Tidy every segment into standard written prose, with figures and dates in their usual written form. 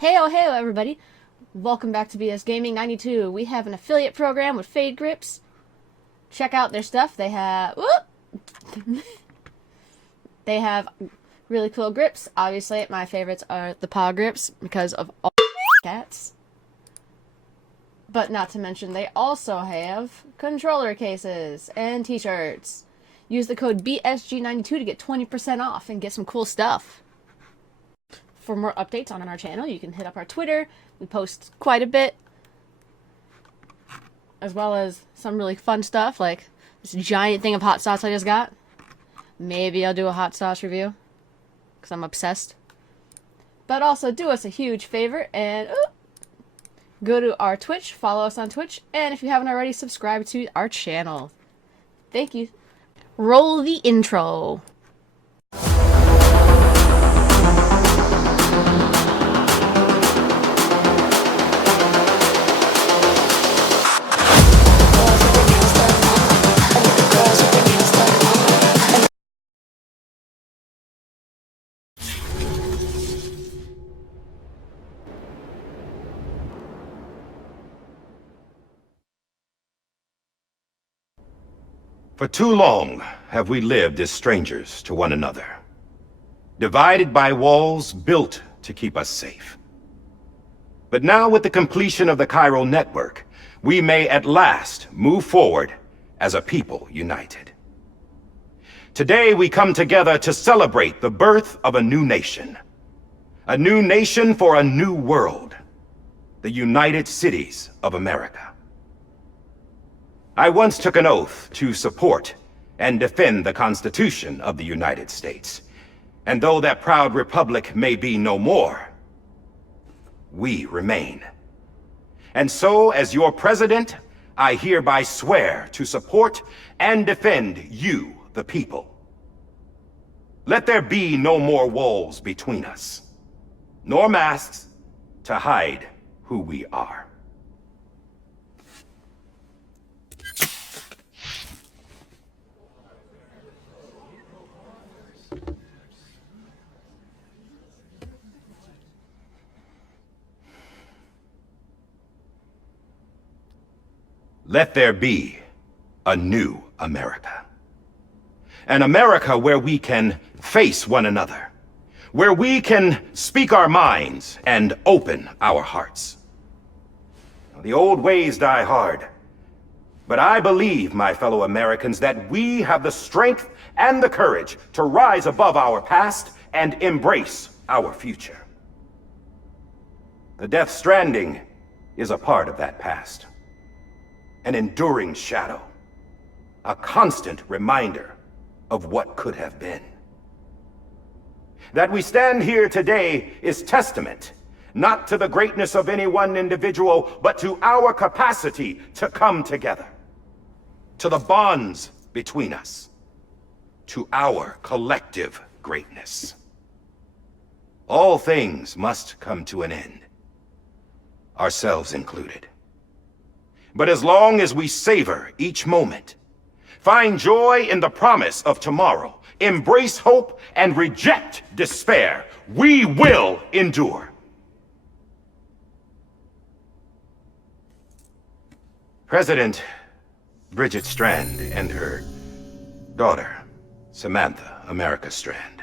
Heyo everybody. Welcome back to BS Gaming 92. We have an affiliate program with Fade Grips. Check out their stuff. They have they have really cool grips. Obviously, my favorites are the paw grips because of all cats. But not to mention, they also have controller cases and t-shirts. Use the code BSG92 to get 20% off and get some cool stuff. For more updates on our channel, you can hit up our Twitter. We post quite a bit, as well as some really fun stuff, like this giant thing of hot sauce I just got. Maybe I'll do a hot sauce review, because I'm obsessed. But also, do us a huge favor and go to our Twitch, follow us on Twitch, and if you haven't already, subscribe to our channel. Thank you. Roll the intro. For too long have we lived as strangers to one another, divided by walls built to keep us safe. But now, with the completion of the chiral network, we may at last move forward as a people united. Today we come together to celebrate the birth of a new nation for a new world, the United Cities of America. I once took an oath to support and defend the Constitution of the United States. And though that proud republic may be no more, we remain. And so, as your president, I hereby swear to support and defend you, the people. Let there be no more walls between us, nor masks to hide who we are. Let there be a new America. An America where we can face one another, where we can speak our minds and open our hearts. The old ways die hard, but I believe, my fellow Americans, that we have the strength and the courage to rise above our past and embrace our future. The Death Stranding is a part of that past. An enduring shadow, a constant reminder of what could have been. That we stand here today is testament, not to the greatness of any one individual, but to our capacity to come together, to the bonds between us, to our collective greatness. All things must come to an end, ourselves included. But as long as we savor each moment, find joy in the promise of tomorrow, embrace hope, and reject despair, we will endure. President Bridget Strand and her daughter, Samantha America Strand,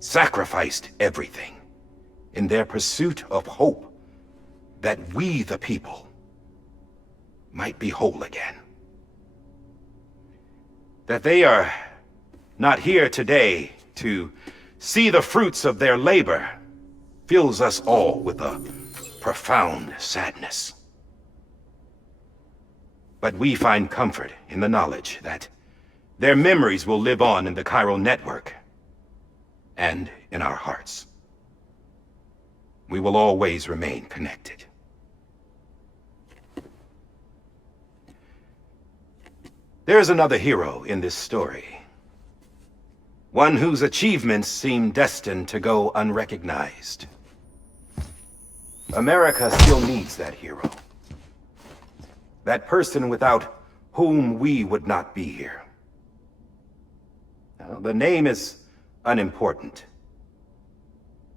sacrificed everything in their pursuit of hope that we, the people, might be whole again. That they are not here today to see the fruits of their labor fills us all with a profound sadness. But we find comfort in the knowledge that their memories will live on in the chiral network and in our hearts. We will always remain connected. There's another hero in this story. One whose achievements seem destined to go unrecognized. America still needs that hero. That person without whom we would not be here. Now, the name is unimportant,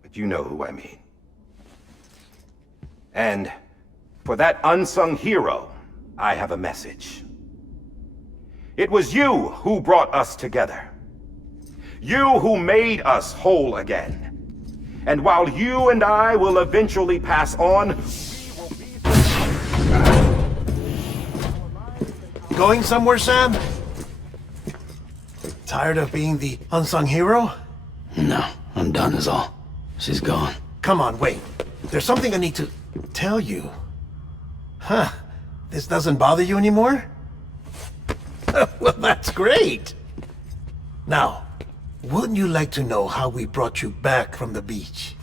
but you know who I mean. And for that unsung hero, I have a message. It was you who brought us together. You who made us whole again. And while you and I will eventually pass on, Going somewhere, Sam? Tired of being the unsung hero? No, I'm done is all. She's gone. Come on, wait. There's something I need to tell you. Huh. This doesn't bother you anymore? Well, that's great. Now, wouldn't you like to know how we brought you back from the beach?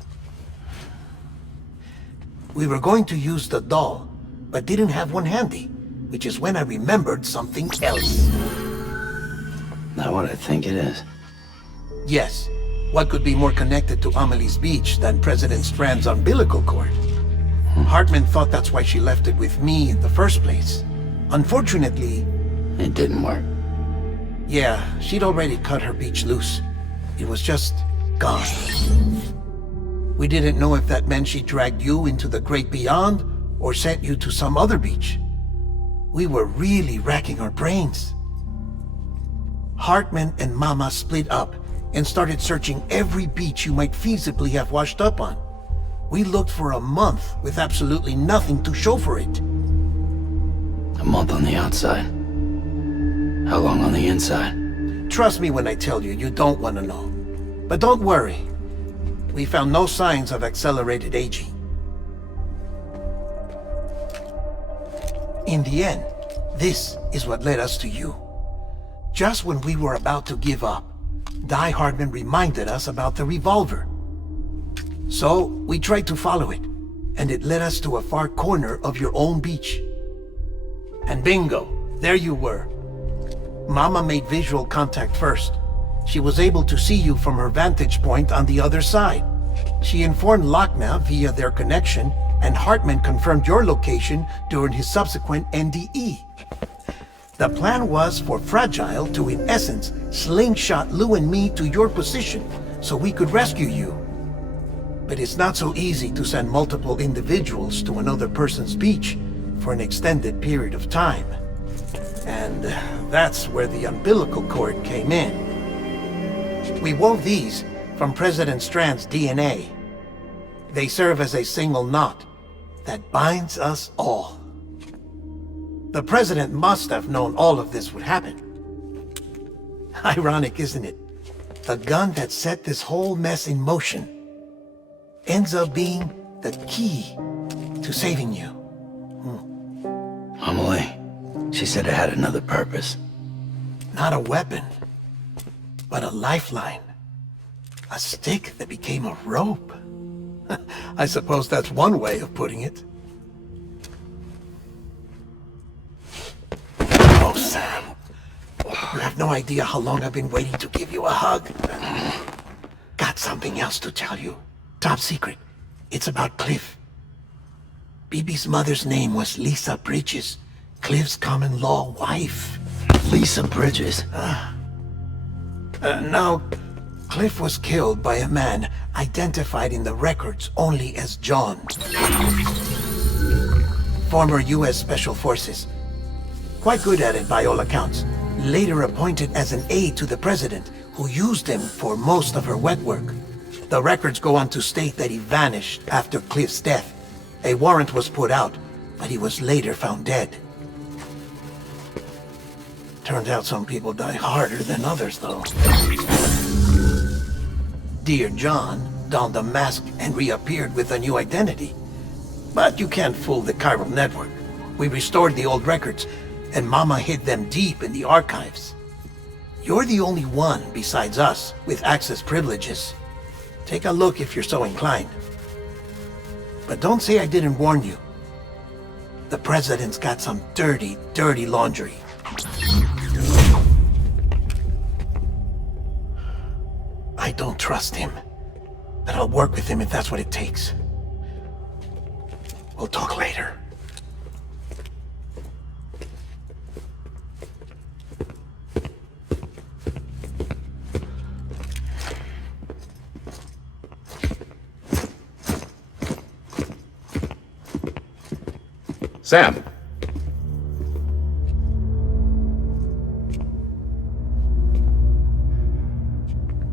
We were going to use the doll, but didn't have one handy, which is when I remembered something else. Not what I think it is. Yes. What could be more connected to Amelie's beach than President Strand's umbilical cord? Hartman thought that's why she left it with me in the first place. Unfortunately... It didn't work. Yeah, she'd already cut her beach loose. It was just gone. We didn't know if that meant she dragged you into the great beyond or sent you to some other beach. We were really racking our brains. Hartman and Mama split up and started searching every beach you might feasibly have washed up on. We looked for a month with absolutely nothing to show for it. A month on the outside. How long on the inside? Trust me when I tell you, you don't want to know. But don't worry. We found no signs of accelerated aging. In the end, this is what led us to you. Just when we were about to give up, Die Hardman reminded us about the revolver. So, we tried to follow it, and it led us to a far corner of your own beach. And bingo, there you were. Mama made visual contact first. She was able to see you from her vantage point on the other side. She informed Lochna via their connection, and Hartman confirmed your location during his subsequent NDE. The plan was for Fragile to, in essence, slingshot Lou and me to your position so we could rescue you. But it's not so easy to send multiple individuals to another person's beach for an extended period of time. And that's where the umbilical cord came in. We wove these from President Strand's DNA. They serve as a single knot that binds us all. The President must have known all of this would happen. Ironic, isn't it? The gun that set this whole mess in motion ends up being the key to saving you. Amelie, she said it had another purpose. Not a weapon, but a lifeline. A stick that became a rope. I suppose that's one way of putting it. Oh, Sam. You have no idea how long I've been waiting to give you a hug. Got something else to tell you. Top secret. It's about Cliff. Bibi's mother's name was Lisa Bridges, Cliff's common-law wife. Lisa Bridges. Now, Cliff was killed by a man identified in the records only as John. Former U.S. Special Forces. Quite good at it by all accounts. Later appointed as an aide to the president, who used him for most of her wet work. The records go on to state that he vanished after Cliff's death. A warrant was put out, but he was later found dead. Turns out some people die harder than others, though. Dear John donned a mask and reappeared with a new identity. But you can't fool the chiral network. We restored the old records, and Mama hid them deep in the archives. You're the only one besides us with access privileges. Take a look if you're so inclined. But don't say I didn't warn you. The president's got some dirty, dirty laundry. I don't trust him, but I'll work with him if that's what it takes. We'll talk later. Sam.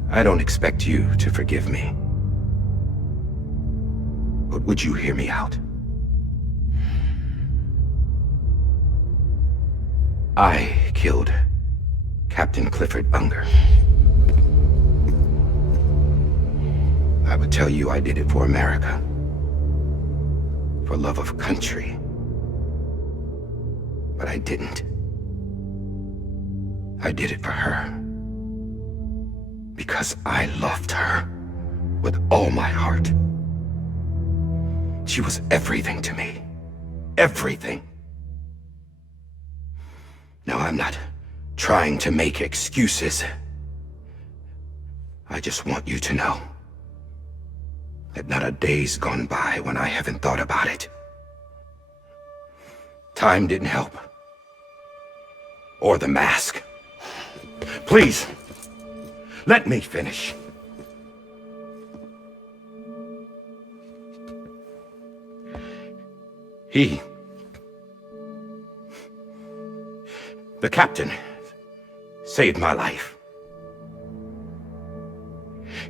I don't expect you to forgive me. But would you hear me out? I killed Captain Clifford Unger. I would tell you I did it for America. For love of country. But I didn't. I did it for her. Because I loved her with all my heart. She was everything to me. Everything. Now, I'm not trying to make excuses. I just want you to know that not a day's gone by when I haven't thought about it. Time didn't help. Or the mask. Please, let me finish. The captain, saved my life.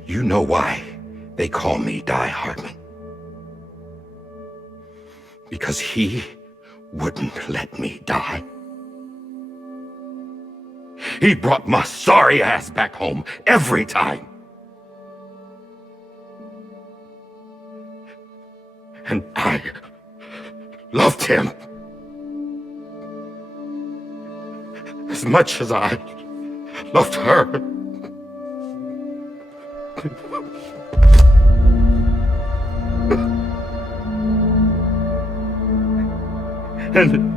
You know why they call me Die Hardman. Because he wouldn't let me die. He brought my sorry ass back home every time. And I loved him as much as I loved her. And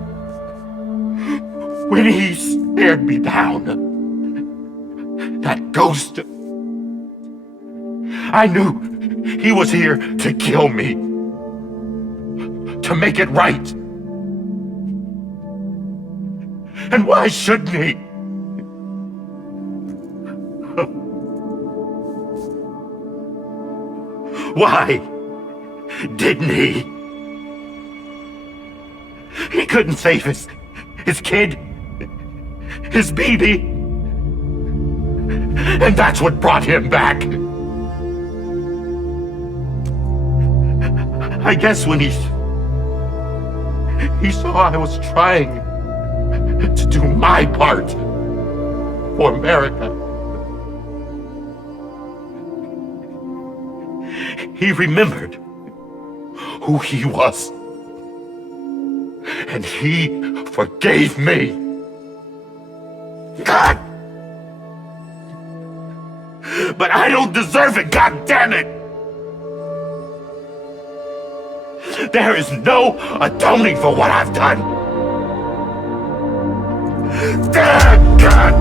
when he stared me down, that ghost, I knew he was here to kill me, to make it right. And why shouldn't he? Why didn't he? He couldn't save his kid, his baby. And that's what brought him back. I guess when he saw I was trying to do my part for America, he remembered who he was. And he forgave me. God! But I don't deserve it, God damn it! There is no atoning for what I've done. Damn, God!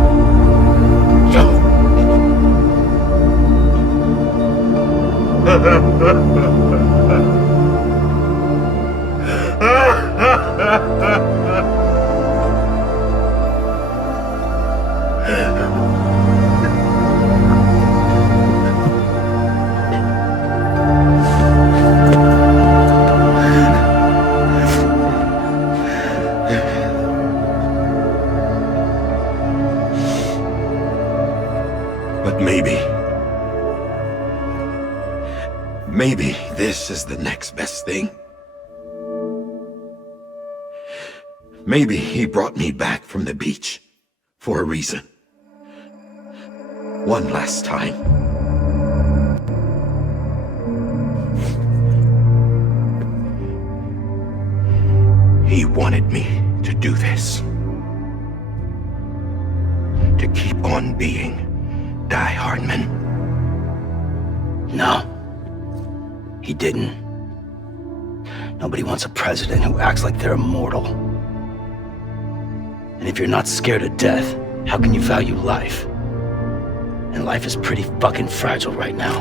But maybe this is the next best thing. Maybe he brought me back from the beach for a reason. One last time. He wanted me to do this. To keep on being Die Hardman. No. He didn't. Nobody wants a president who acts like they're immortal. And if you're not scared of death, how can you value life? And life is pretty fucking fragile right now.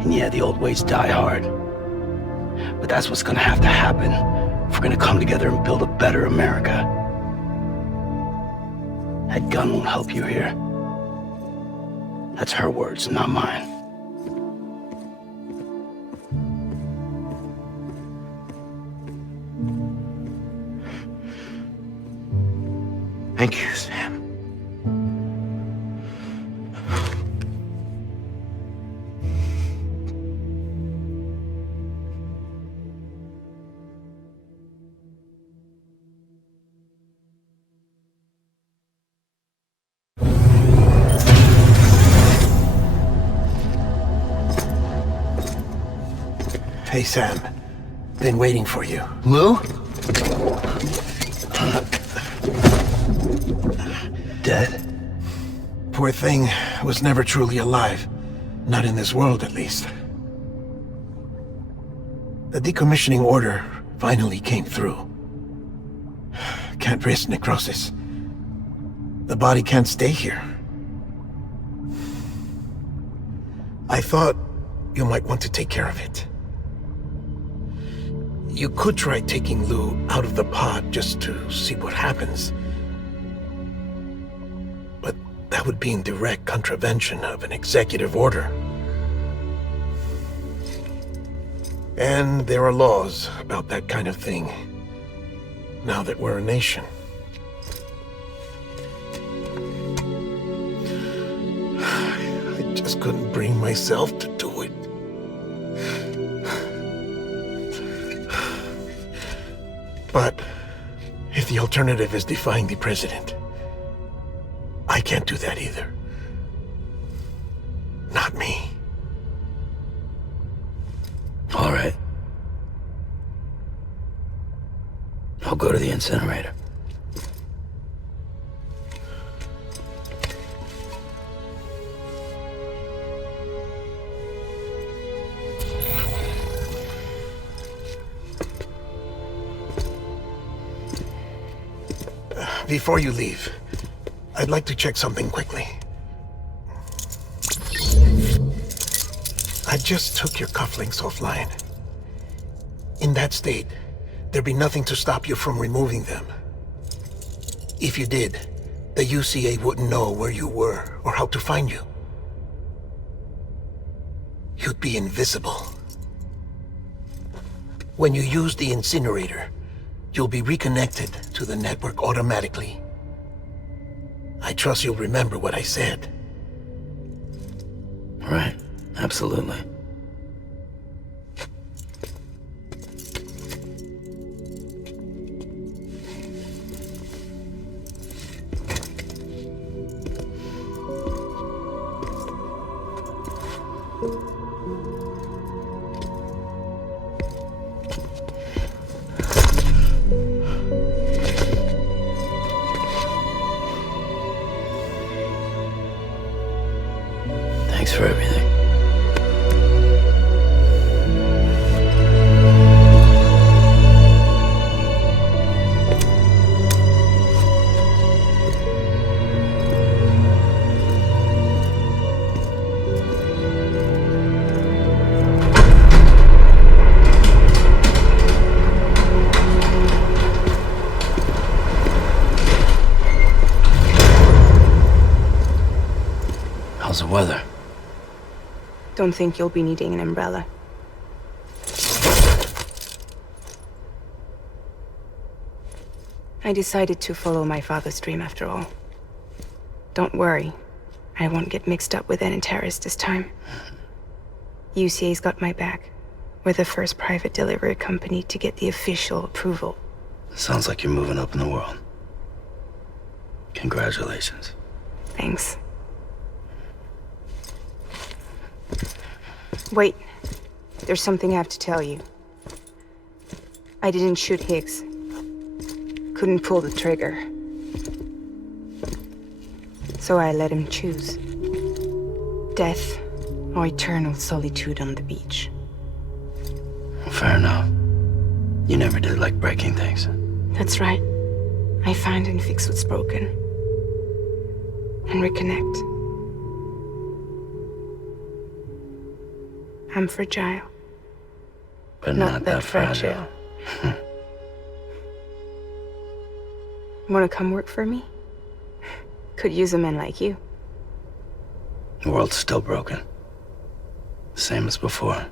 And yeah, the old ways die hard. But that's what's gonna have to happen if we're gonna come together and build a better America. That gun won't help you here. That's her words, not mine. Thank you, Sam. Hey, Sam. Been waiting for you. Lou? Dead? Poor thing was never truly alive. Not in this world, at least. The decommissioning order finally came through. Can't risk necrosis. The body can't stay here. I thought you might want to take care of it. You could try taking Lou out of the pod just to see what happens. But that would be in direct contravention of an executive order. And there are laws about that kind of thing, now that we're a nation. I just couldn't bring myself to do it. But if the alternative is defying the president, I can't do that either. Not me. All right. I'll go to the incinerator. Before you leave, I'd like to check something quickly. I just took your cufflinks offline. In that state, there'd be nothing to stop you from removing them. If you did, the UCA wouldn't know where you were or how to find you. You'd be invisible. When you use the incinerator, you'll be reconnected to the network automatically. I trust you'll remember what I said. Right, absolutely. Thanks for everything. How's the weather? Don't think you'll be needing an umbrella. I decided to follow my father's dream after all. Don't worry, I won't get mixed up with any terrorists this time. UCA's got my back. We're the first private delivery company to get the official approval. Sounds like you're moving up in the world. Congratulations. Thanks. Wait, there's something I have to tell you. I didn't shoot Higgs. Couldn't pull the trigger. So I let him choose. Death or eternal solitude on the beach. Fair enough. You never did like breaking things. That's right. I find and fix what's broken. And reconnect. I'm fragile. But not that fragile. Wanna come work for me? Could use a man like you. The world's still broken. Same as before.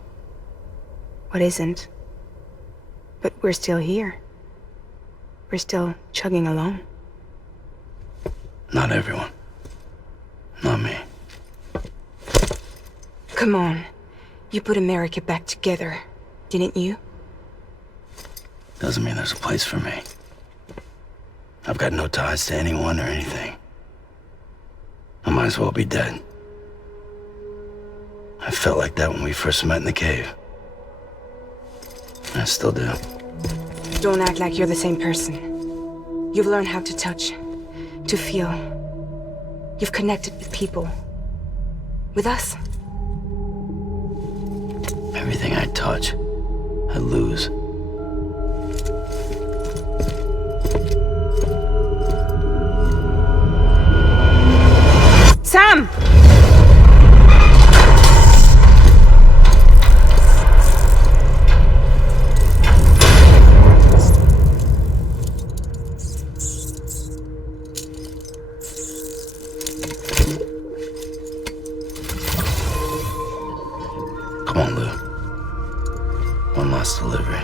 What isn't? But we're still here. We're still chugging along. Not everyone. Not me. Come on. You put America back together, didn't you? Doesn't mean there's a place for me. I've got no ties to anyone or anything. I might as well be dead. I felt like that when we first met in the cave. I still do. Don't act like you're the same person. You've learned how to touch, to feel. You've connected with people. With us. Everything I touch, I lose. Sam! Come on, Lou. One last delivery.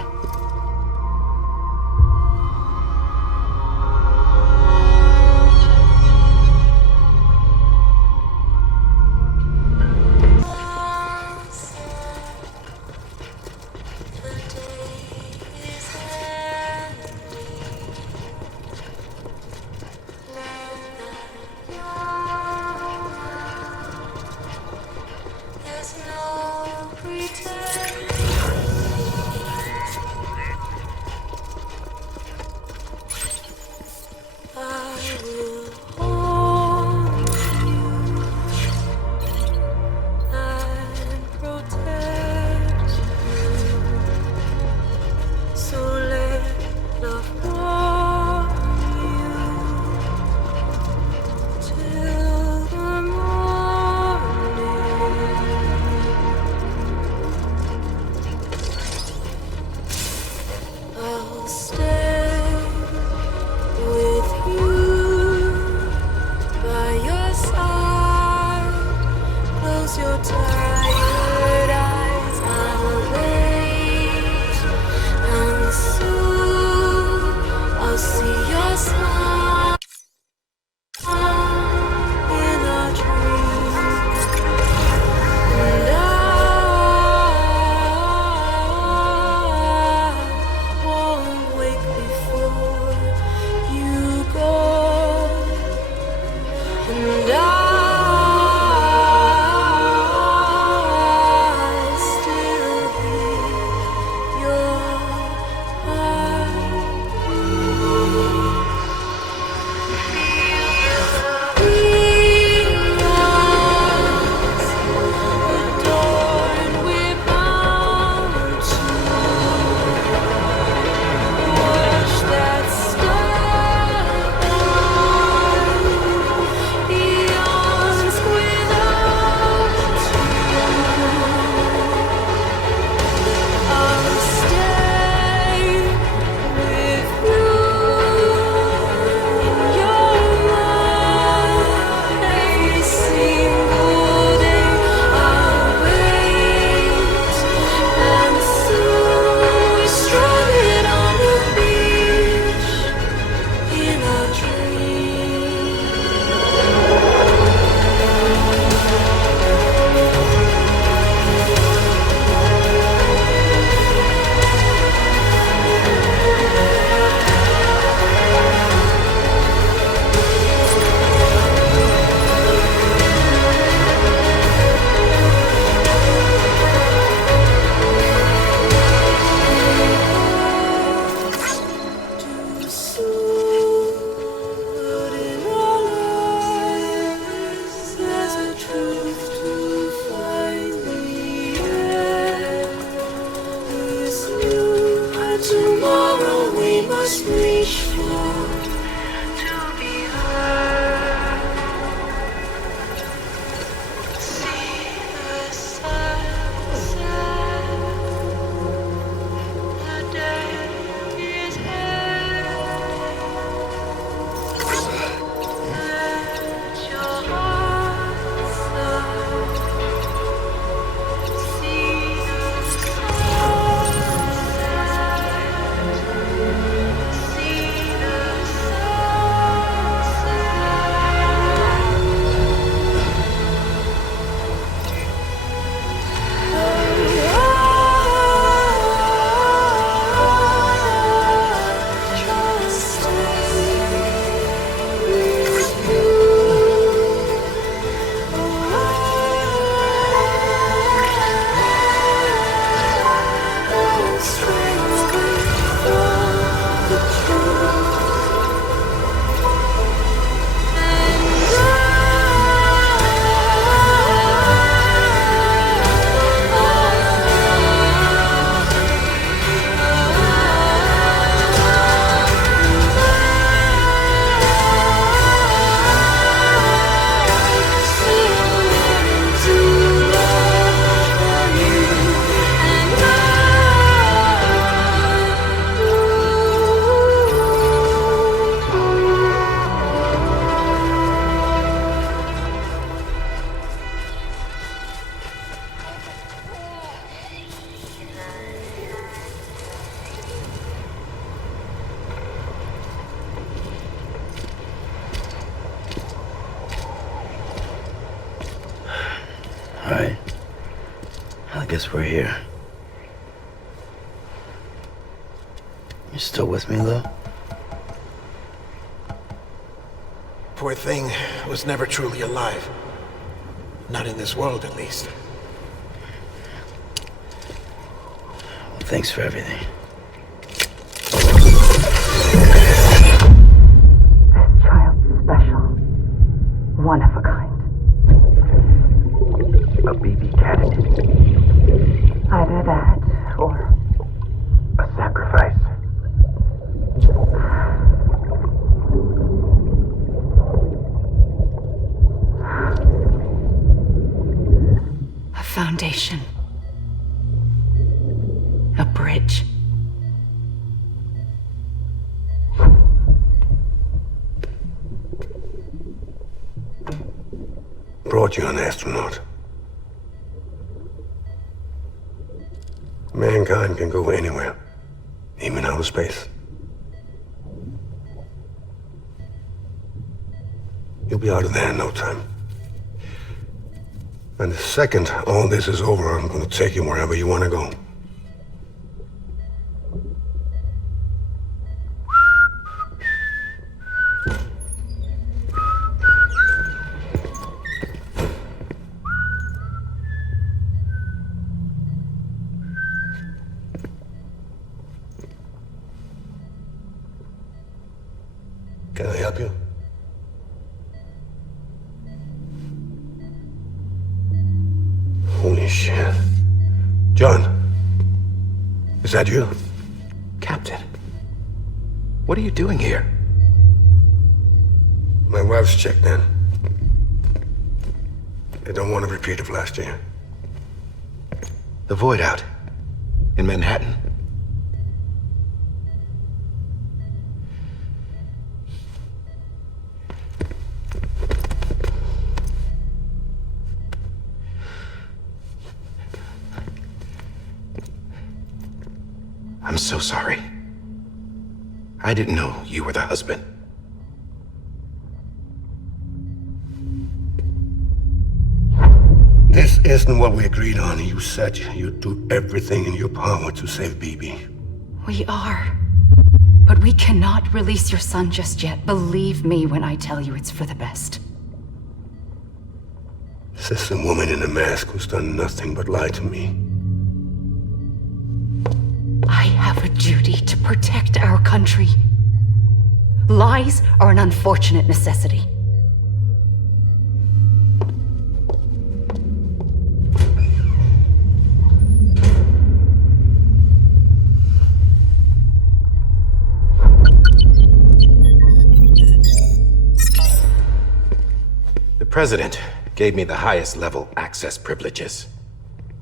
Right. I guess we're here. You still with me, though? Poor thing was never truly alive. Not in this world, at least. Well, thanks for everything. This child's special. One of a kind. A BB cat. Either that, or A sacrifice. a foundation. A bridge. Brought you an astronaut. Mankind can go anywhere, even outer space. You'll be out of there in no time. And the second all this is over, I'm gonna take you wherever you wanna go. Can I help you? Holy shit. John, is that you? Captain, what are you doing here? My wife's checked in. They don't want a repeat of last year. The Void Out in Manhattan. I'm so sorry. I didn't know you were the husband. This isn't what we agreed on. You said you'd do everything in your power to save BB. We are. But we cannot release your son just yet. Believe me when I tell you it's for the best. This is a woman in a mask who's done nothing but lie to me. I have a duty to protect our country. Lies are an unfortunate necessity. The President gave me the highest level access privileges.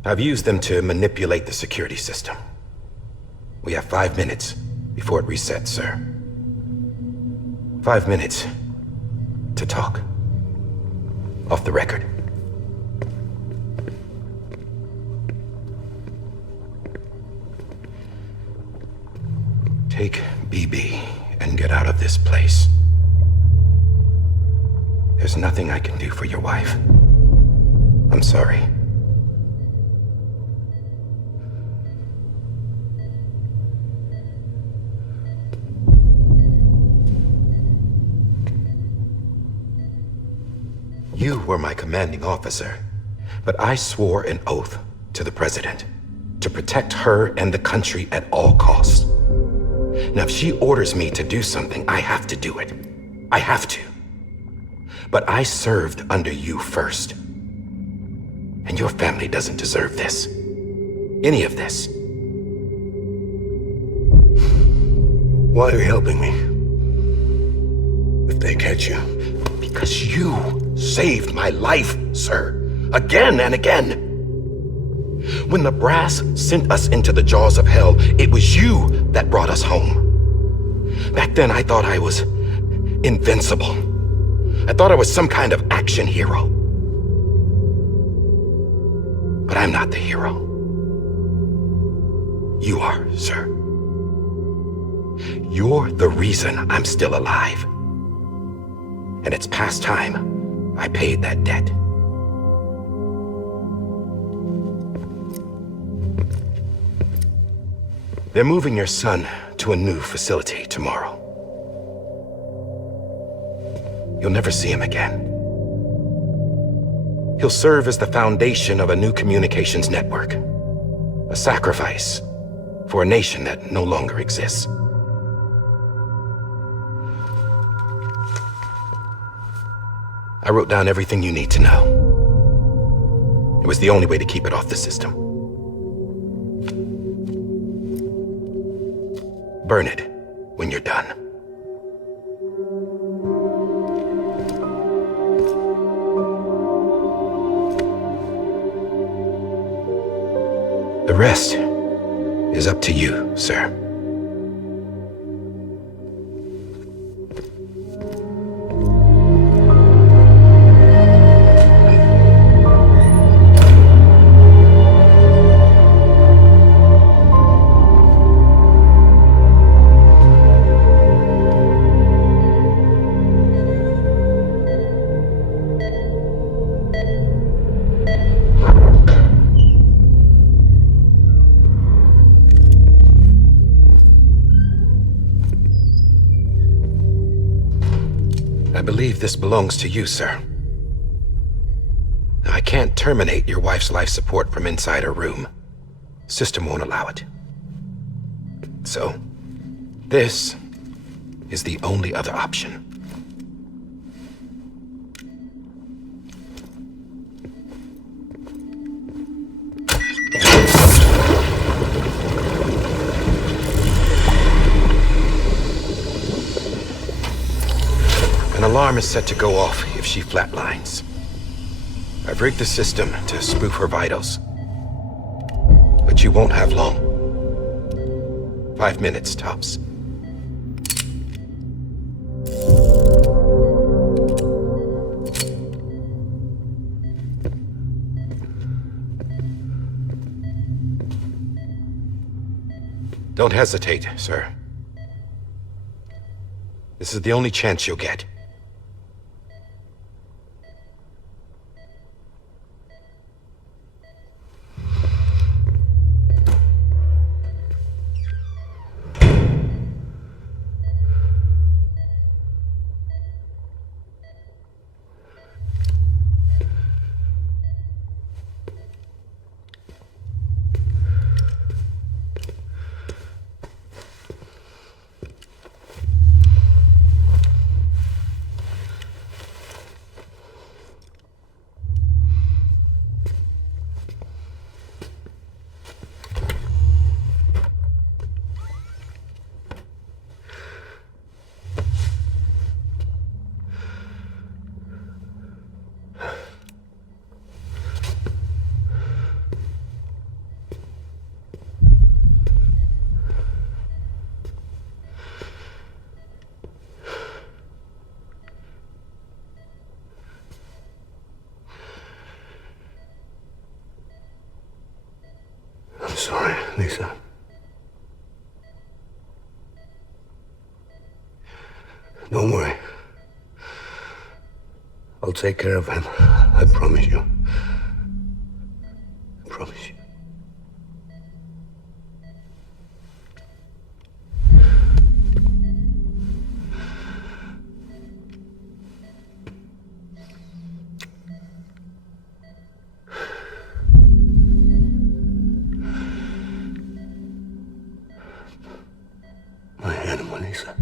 I've used them to manipulate the security system. We have 5 minutes before it resets, sir. 5 minutes to talk. Off the record. Take BB and get out of this place. There's nothing I can do for your wife. I'm sorry. You were my commanding officer, but I swore an oath to the President to protect her and the country at all costs. Now, if she orders me to do something, I have to do it. I have to. But I served under you first. And your family doesn't deserve this. Any of this. Why are you helping me? If they catch you. Because you saved my life, sir. Again and again. When the brass sent us into the jaws of hell, it was you that brought us home. Back then, I thought I was invincible. I thought I was some kind of action hero. But I'm not the hero. You are, sir. You're the reason I'm still alive. And it's past time I paid that debt. They're moving your son to a new facility tomorrow. You'll never see him again. He'll serve as the foundation of a new communications network. A sacrifice for a nation that no longer exists. I wrote down everything you need to know. It was the only way to keep it off the system. Burn it when you're done. The rest is up to you, sir. I believe this belongs to you, sir. I can't terminate your wife's life support from inside her room. System won't allow it. So, this is the only other option. An alarm is set to go off if she flatlines. I've rigged the system to spoof her vitals. But you won't have long. 5 minutes, tops. Don't hesitate, sir. This is the only chance you'll get. I'm sorry, Lisa. Don't worry. I'll take care of him. I promise you. I promise you. My animal, Lisa.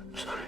I'm sorry.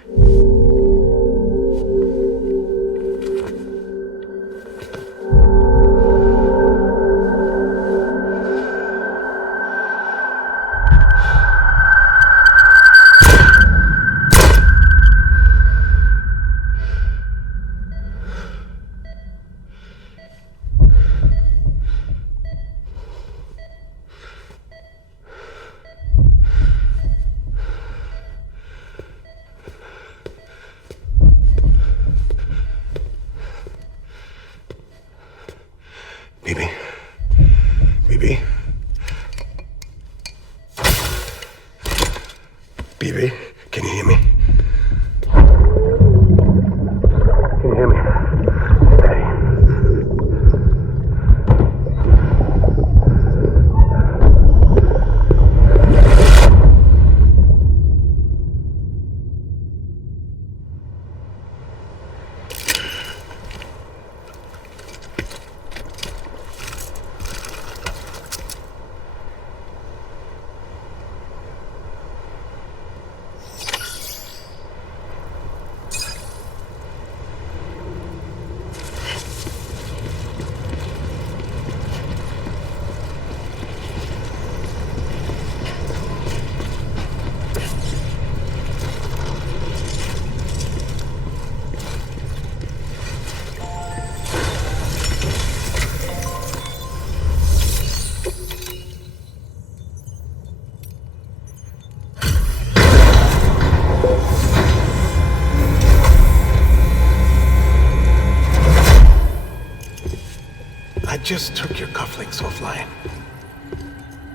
just took your cufflinks offline.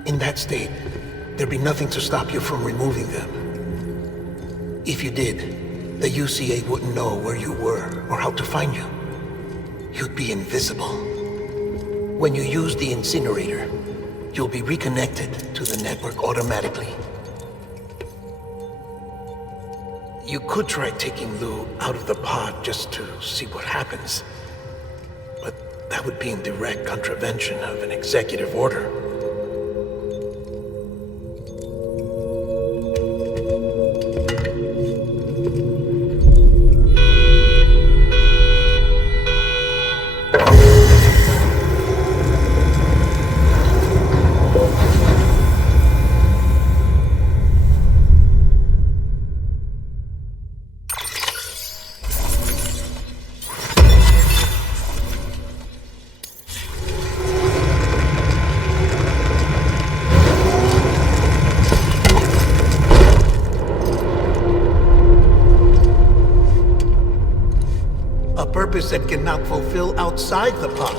In that state, there'd be nothing to stop you from removing them. If you did, the UCA wouldn't know where you were or how to find you. You'd be invisible. When you use the incinerator, you'll be reconnected to the network automatically. You could try taking Lou out of the pod just to see what happens. But that would be in direct contravention of an executive order. That cannot fulfill outside the pod.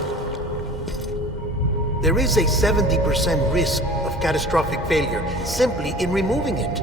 There is a 70% risk of catastrophic failure simply in removing it.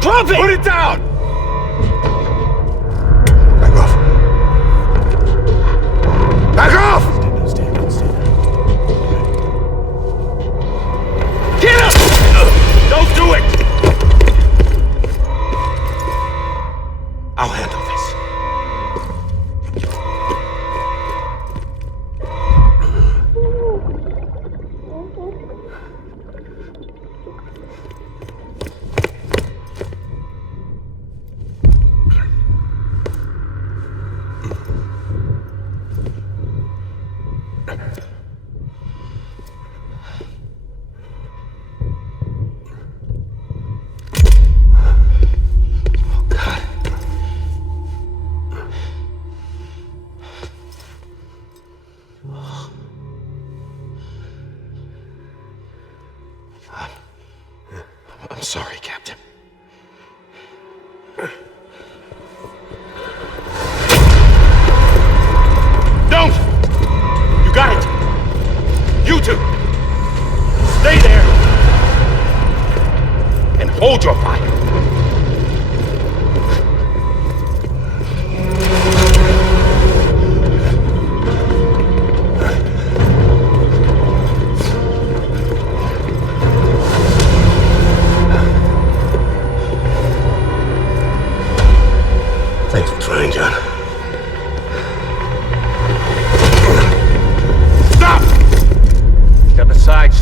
Drop it! Put it down! Back off. Back off! Get up! Don't do it! I'll handle this. I'm sorry, Captain. Don't! You got it! You two! Stay there! And hold your fire!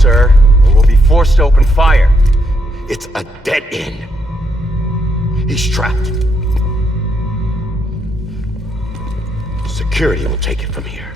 sir, or we'll be forced to open fire. It's a dead end. He's trapped. Security will take it from here.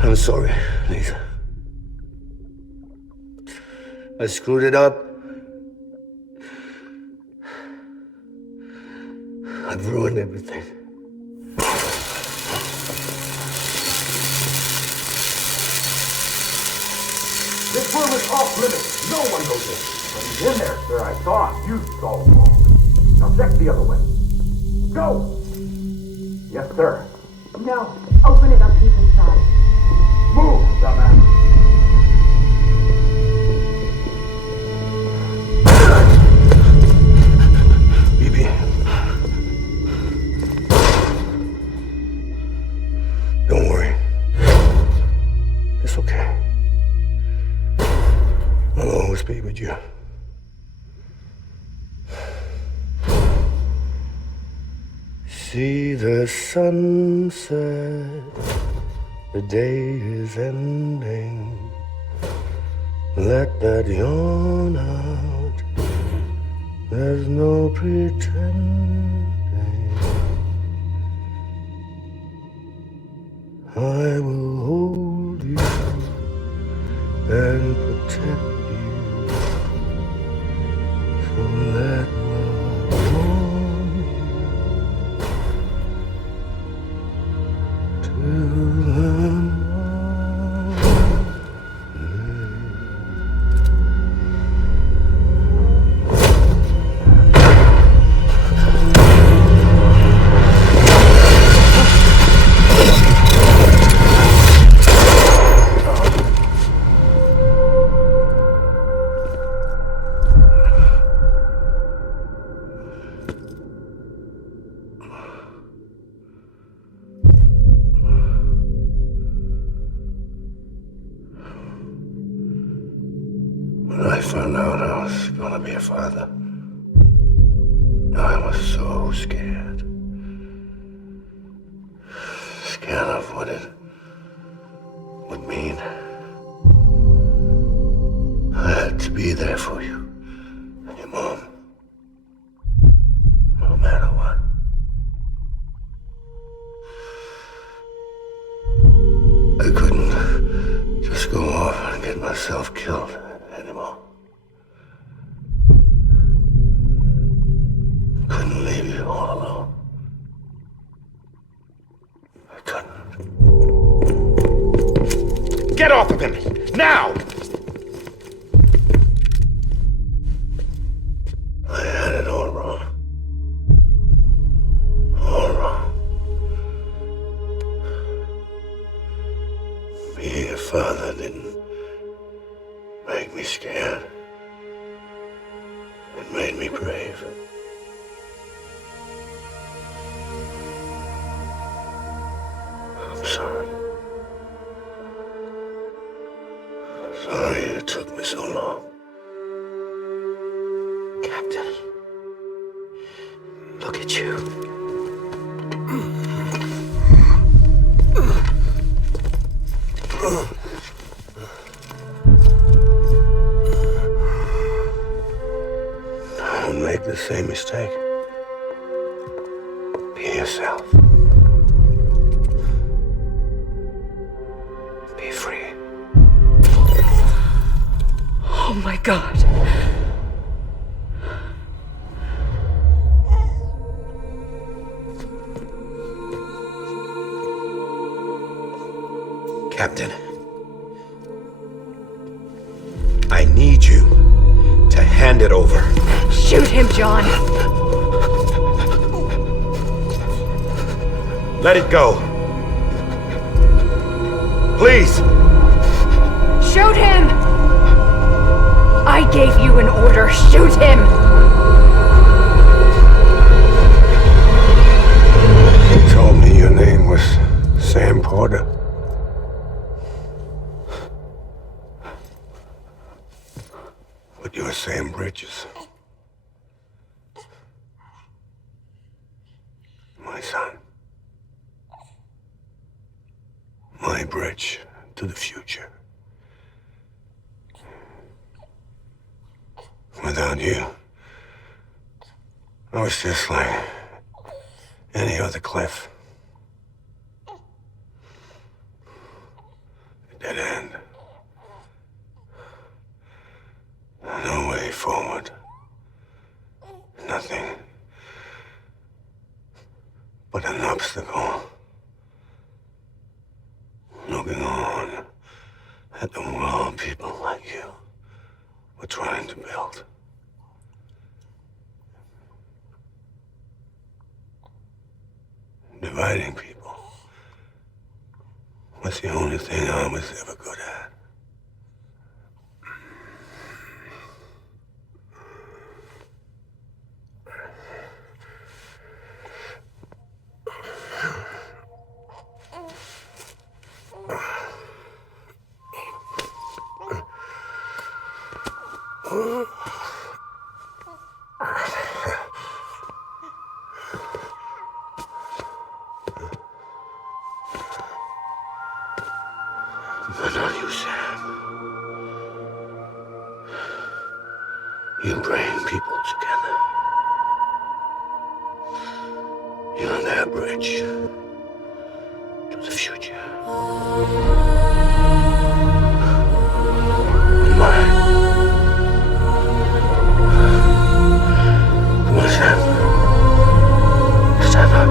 I'm sorry, Lisa. I screwed it up. I've ruined everything. This room is off limits. No one goes in. But he's in there, sir. I saw him. You saw him all. Now check the other way. Go! Yes, sir. No. Open it up deep inside. Move, dumbass. Bibi. Don't worry. It's okay. I'll always be with you. See the sunset, the day is ending. Let that yawn out, there's no pretending. I will hold you and protect you. So let love warm you till the morning. When I found out I was gonna be a father, I was so scared. Scared of what it would mean. I had to be there for you and your mom, no matter what. I couldn't just go off and get myself killed anymore. Couldn't leave you all alone. I couldn't. Get off of him! Now! I had it all wrong. All wrong. Being a father didn't make me scared. It made me brave. I'm sorry. Sorry it took me so long. Captain, look at you. Don't make the same mistake. Be yourself. Be free. Oh my God. Captain, I need you to hand it over. Shoot him, John. Let it go. Please. Shoot him! I gave you an order. Shoot him! You told me your name was Sam Porter. But you're Sam Bridges. My son. My bridge to the future. Without you, I was just like any other Cliff. A dead end. No way forward. Nothing but an obstacle. Looking on at the world people like you were trying to build. Dividing people was the only thing I was ever good at. But not you, Sam. You bring people together. You're their bridge to the future. And mine. Come on, Sam. Stand up.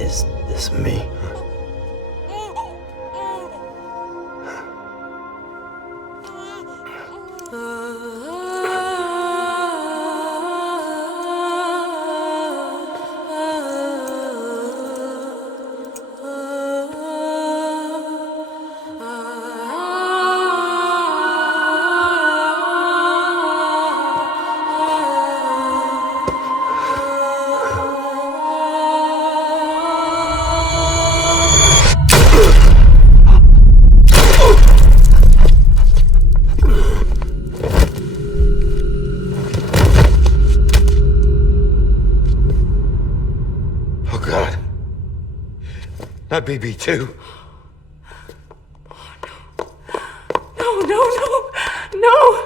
Is this me? Oh, God. Not BB2. No, no, no, no!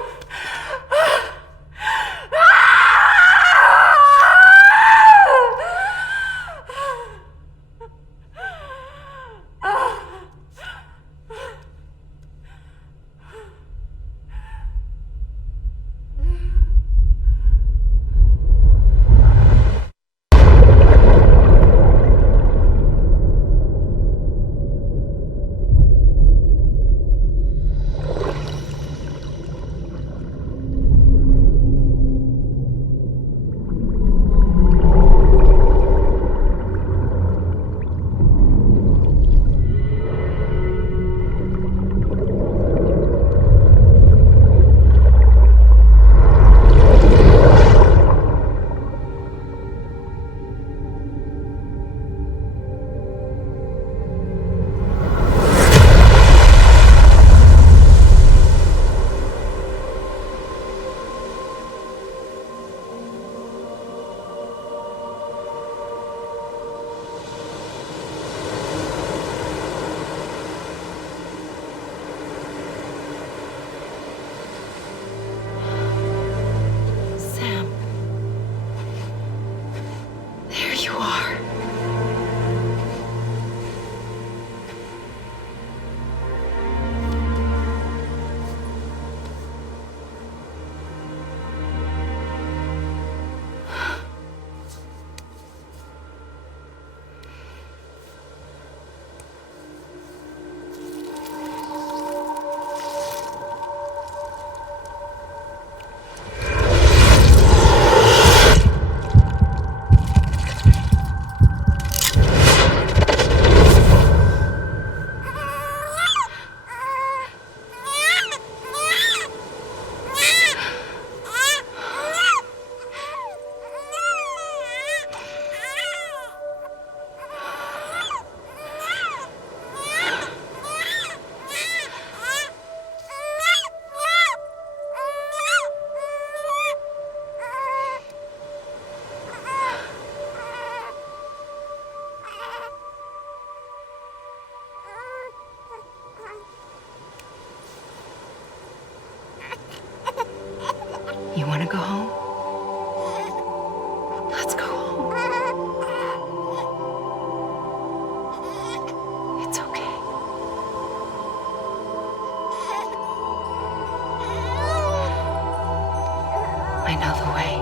I know the way.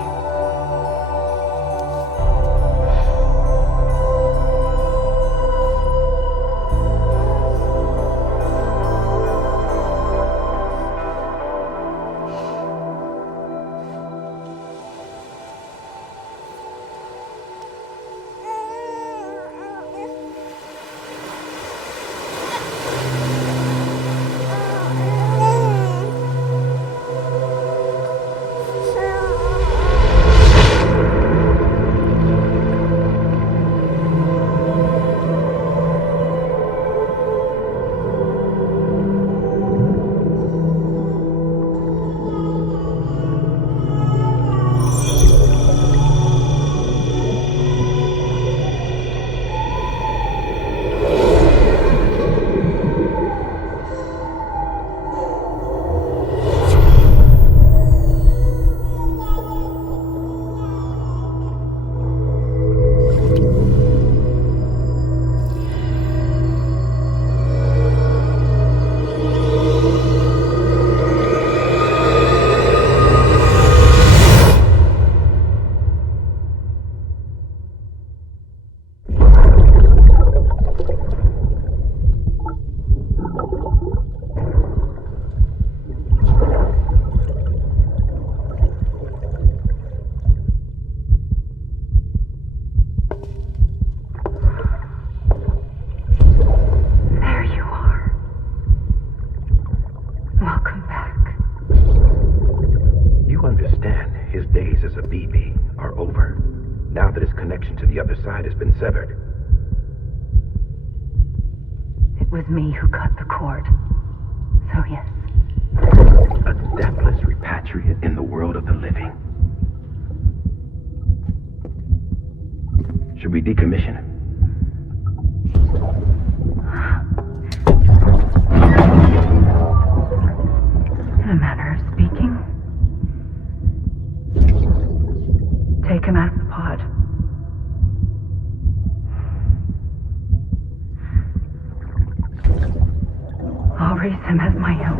Severed. It was me who cut the cord. So yes. A deathless repatriate in the world of the living. Should we decommission it? In a manner of speaking. Take him out of the pod. I'll raise him as my own.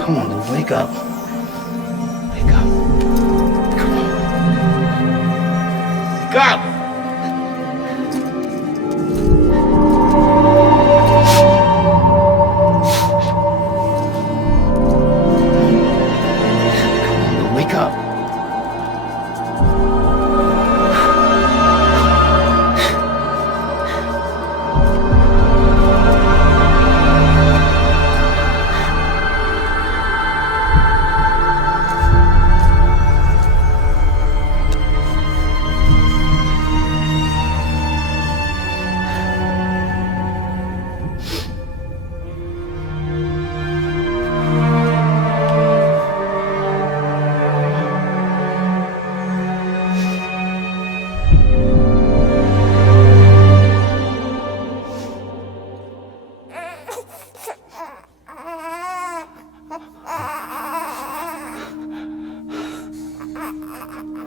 Come on, Lou, wake up. Wake up. Come on. Wake up! Come on, Lou, wake up.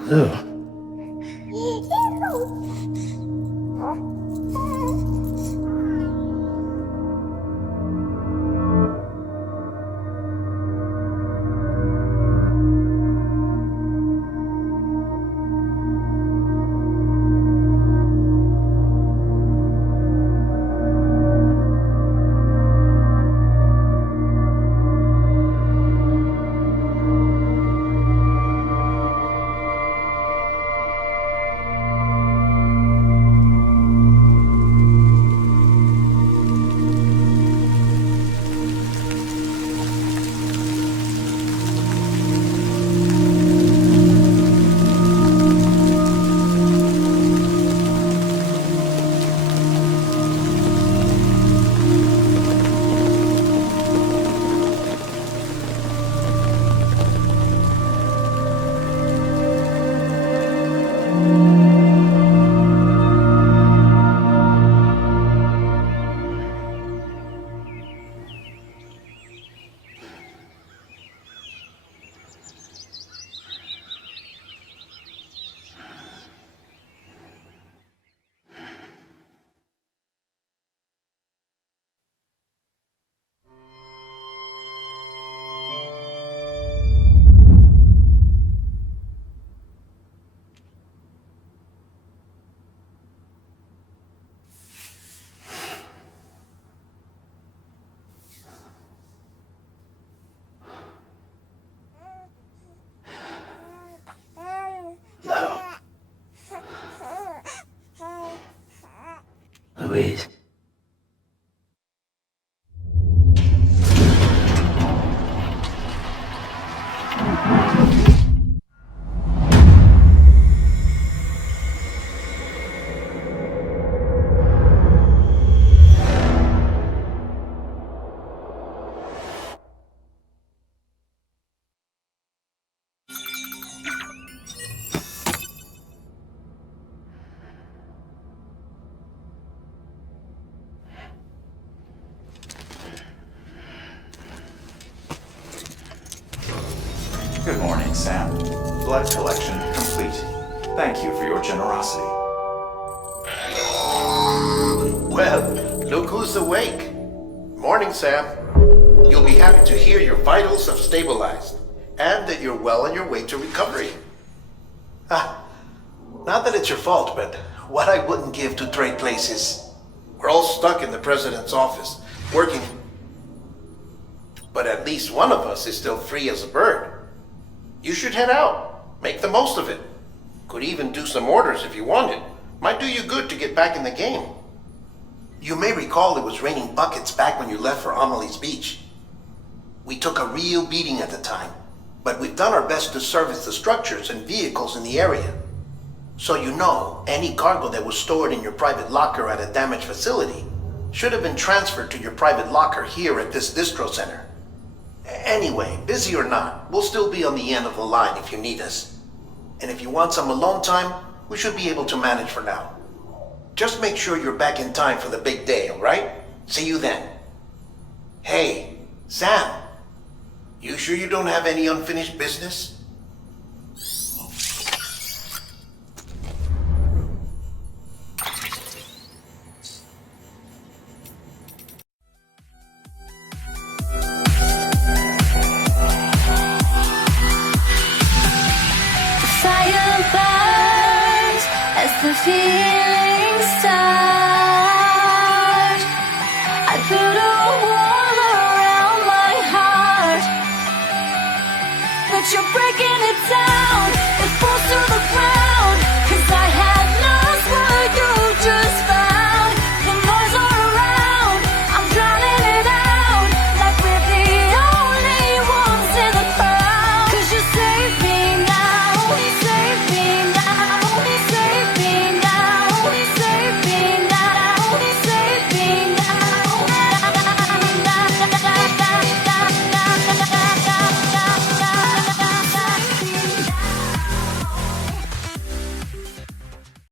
Lou. Louise. Good morning, Sam. Blood collection complete. Thank you for your generosity. Well, look who's awake. Morning, Sam. You'll be happy to hear your vitals have stabilized, and that you're well on your way to recovery. Not that it's your fault, but what I wouldn't give to trade places. We're all stuck in the president's office, working. But at least one of us is still free as a bird. You should head out. Make the most of it. Could even do some orders if you wanted. Might do you good to get back in the game. You may recall it was raining buckets back when you left for Amelie's Beach. We took a real beating at the time, but we've done our best to service the structures and vehicles in the area. So you know, any cargo that was stored in your private locker at a damaged facility should have been transferred to your private locker here at this distro center. Anyway, busy or not, we'll still be on the end of the line if you need us. And if you want some alone time, we should be able to manage for now. Just make sure you're back in time for the big day, alright? See you then. Hey, Sam. You sure you don't have any unfinished business? The feelings start. I put a wall around my heart, but you're breaking it down.